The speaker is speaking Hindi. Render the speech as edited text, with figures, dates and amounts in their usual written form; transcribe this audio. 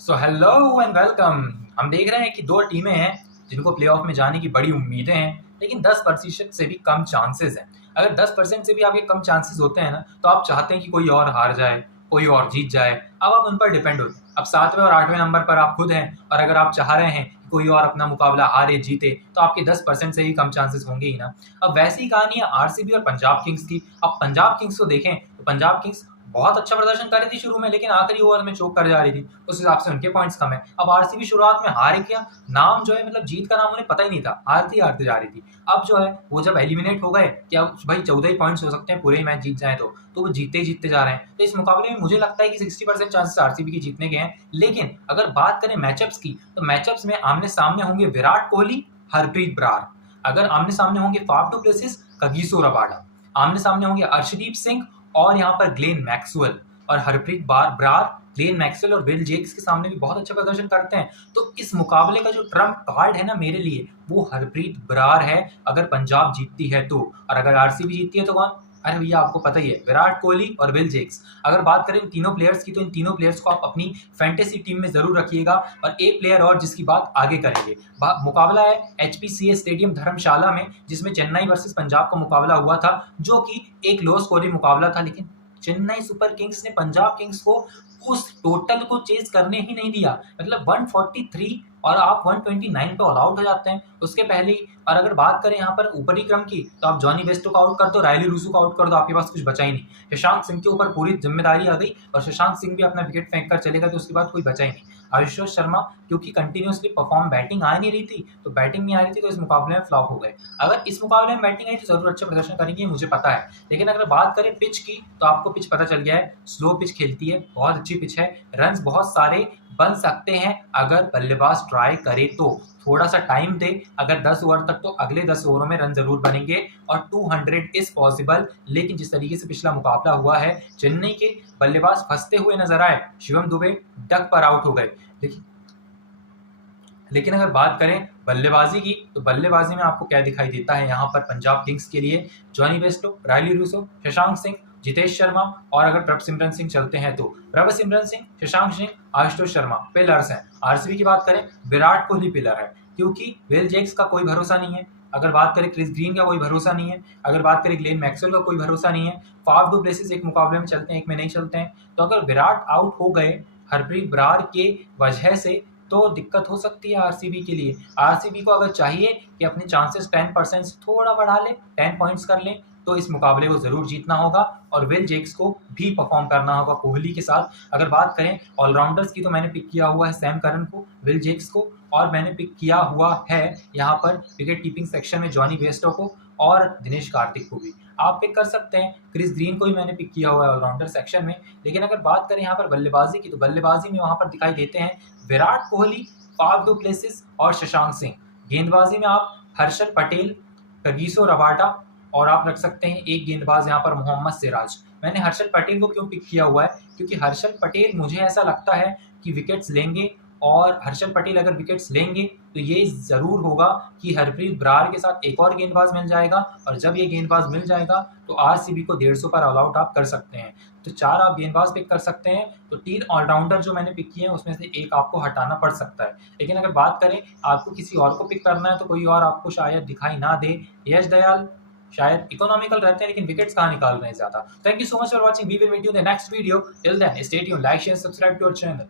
So hello and welcome. हम देख रहे हैं कि दो टीमें हैं जिनको प्लेऑफ में जाने की बड़ी उम्मीदें हैं, लेकिन 10% से भी कम चांसेस हैं। अगर 10% से भी आपके कम चांसेस होते हैं ना, तो आप चाहते हैं कि कोई और हार जाए, कोई और जीत जाए। अब आप उन पर डिपेंड होते हैं। अब 7वें और 8वें नंबर पर आप खुद हैं, और अगर आप चाह रहे हैं कि कोई और अपना मुकाबला हारे जीते, तो आपके 10% से ही कम चांसेस होंगे ही ना। अब वैसी ही कहानी है आरसीबी और पंजाब किंग्स की। अब पंजाब किंग्स को देखें तो पंजाब किंग्स बहुत अच्छा प्रदर्शन कर रही थी शुरू में, लेकिन आखिरी ओवर में चोक कर जा रही थी। उस हिसाब से उनके पॉइंट्स कम है। अब आरसीबी शुरुआत में हार किया, नाम जो है मतलब जीत का नाम उन्हें पता ही नहीं था, हारती हारते जा रही थी। अब जो है वो जब एलिमिनेट हो गए कि अब भाई 14 ही पॉइंट्स हो सकते हैं, पूरे ही मैच जीत जाए तो वो जीतते ही जीतते जा रहे हैं। तो इस मुकाबले में मुझे लगता है कि 60% चांसेस आरसीबी के जीतने के हैं। लेकिन अगर बात करें मैचअप्स की, तो मैचअप्स में आमने सामने होंगे विराट कोहली, हरप्रीत बरार। अगर आमने सामने होंगे Faf du Plessis, Kagiso Rabada. आमने सामने होंगे अर्शदीप सिंह और यहाँ पर ग्लेन मैक्सवेल। और हरप्रीत बरार, ग्लेन मैक्सवेल और विल जेक्स के सामने भी बहुत अच्छा प्रदर्शन करते हैं। तो इस मुकाबले का जो ट्रम्प कार्ड है ना मेरे लिए, वो हरप्रीत बरार है अगर पंजाब जीतती है तो। और अगर आरसीबी जीतती है तो कौन? अरे भैया आपको पता ही है, विराट कोहली और विल जेक्स। अगर बात करें इन तीनों प्लेयर्स की, तो इन तीनों प्लेयर्स को आप अपनी फैंटेसी टीम में जरूर रखिएगा। और एक प्लेयर और जिसकी बात आगे करेंगे, मुकाबला है एचपीसीए स्टेडियम धर्मशाला में, जिसमें चेन्नई वर्सेस पंजाब का मुकाबला हुआ था, जो कि एक लो स्कोरिंग मुकाबला था। लेकिन चेन्नई सुपर किंग्स ने पंजाब किंग्स को उस टोटल को चेज करने ही नहीं दिया। मतलब 143 और आप 129 पे ऑल आउट हो जाते हैं उसके पहले ही। और अगर बात करें यहाँ पर ऊपरी क्रम की, तो आप जॉनी बेस्टो को आउट कर दो, रायली रूसू को आउट कर दो, आपके पास कुछ बचा ही नहीं। शशांक सिंह के ऊपर पूरी जिम्मेदारी आ गई, और शशांक सिंह भी अपना विकेट फेंक कर चलेगा, तो उसके बाद कोई बचा ही नहीं। आयुष्मान शर्मा, क्योंकि कंटिन्यूसली परफॉर्म बैटिंग आ नहीं रही थी, तो बैटिंग नहीं आ रही थी, तो इस मुकाबले में फ्लॉप हो गए। अगर इस मुकाबले में बैटिंग आई तो जरूर अच्छा प्रदर्शन करेंगे, मुझे पता है। लेकिन अगर बात करें पिच की, तो आपको पिच पता चल गया है, स्लो पिच खेलती है, बहुत अच्छी पिच है। रन्स बहुत सारे बन सकते हैं अगर बल्लेबाज ट्राई करे तो, थोड़ा सा टाइम दे। अगर 10 ओवर तक, तो अगले 10 ओवरों में रन जरूर बनेंगे और 200 इज पॉसिबल। लेकिन जिस तरीके से पिछला मुकाबला हुआ है, चेन्नई के बल्लेबाज फंसते हुए नजर आए, शिवम दुबे डक पर आउट हो गए। लेकिन अगर बात करें बल्लेबाजी की, तो बल्लेबाजी में आपको क्या दिखाई देता है यहाँ पर पंजाब किंग्स के लिए? Jonny Bairstow, Rilee Rossouw, Shashank Singh, Jitesh Sharma, और अगर प्रभसिमरन सिंह चलते हैं तो प्रभसिमरन सिंह, शशांक सिंह, आशुतोष शर्मा पिलर्स हैं। आरसीबी की बात करें, विराट कोहली पिलर है, क्योंकि विल जेक्स का कोई भरोसा नहीं है। अगर बात करें क्रिस ग्रीन का कोई भरोसा नहीं है। अगर बात करें ग्लेन मैक्सवेल का कोई भरोसा नहीं है। फाफ डू प्लेसिस एक मुकाबले में चलते हैं, एक में नहीं चलते हैं। तो अगर विराट आउट हो गए हरप्रीत बरार के वजह से, तो दिक्कत हो सकती है आरसीबी के लिए। आरसीबी को अगर चाहिए कि अपने चांसेस 10% से थोड़ा बढ़ा ले, 10 पॉइंट्स कर लें, तो इस मुकाबले को जरूर जीतना होगा और विल जेक्स को भी परफॉर्म करना होगा कोहली के साथ। अगर बात करें ऑलराउंडर्स की, तो मैंने पिक किया हुआ है सैम करन को, विल जेक्स को, और मैंने पिक किया हुआ है यहाँ पर विकेट कीपिंग सेक्शन में जॉनी बेस्टो को और दिनेश कार्तिक को भी। आप पिक कर सकते हैं, क्रिस ग्रीन को ही मैंने पिक किया हुआ है ऑलराउंडर सेक्शन में। लेकिन अगर बात करें यहाँ पर बल्लेबाजी की, तो बल्लेबाजी में वहां पर दिखाई देते हैं Virat Kohli, Faf du Plessis और शशांक सिंह। गेंदबाजी में आप हर्षल पटेल, कगिसो रबाडा, और आप रख सकते हैं एक गेंदबाज यहाँ पर मोहम्मद सिराज। मैंने हर्षल पटेल को क्यों पिक किया हुआ है? क्योंकि हर्षल पटेल मुझे ऐसा लगता है कि विकेट्स लेंगे, और हर्षल पटेल अगर विकेट्स लेंगे तो ये जरूर होगा कि हरप्रीत बरार के साथ एक और गेंदबाज मिल जाएगा, और जब ये गेंदबाज मिल जाएगा तो आरसीबी को 150 पर ऑल आउट आप कर सकते हैं। तो 4 आप गेंदबाज पिक कर सकते हैं, तो 3 ऑलराउंडर जो मैंने पिक किए हैं उसमें से एक आपको हटाना पड़ सकता है। लेकिन अगर बात करें आपको किसी और को पिक करना है, तो कोई और आपको शायद दिखाई ना दे। यश दयाल शायद इकोनॉमिकल रहते हैं, लेकिन विकेट्स कहाँ निकाल रहे हैं ज्यादा। Thank you so much for watching, we will meet you in the next video. Till then stay tuned, like share subscribe to our channel.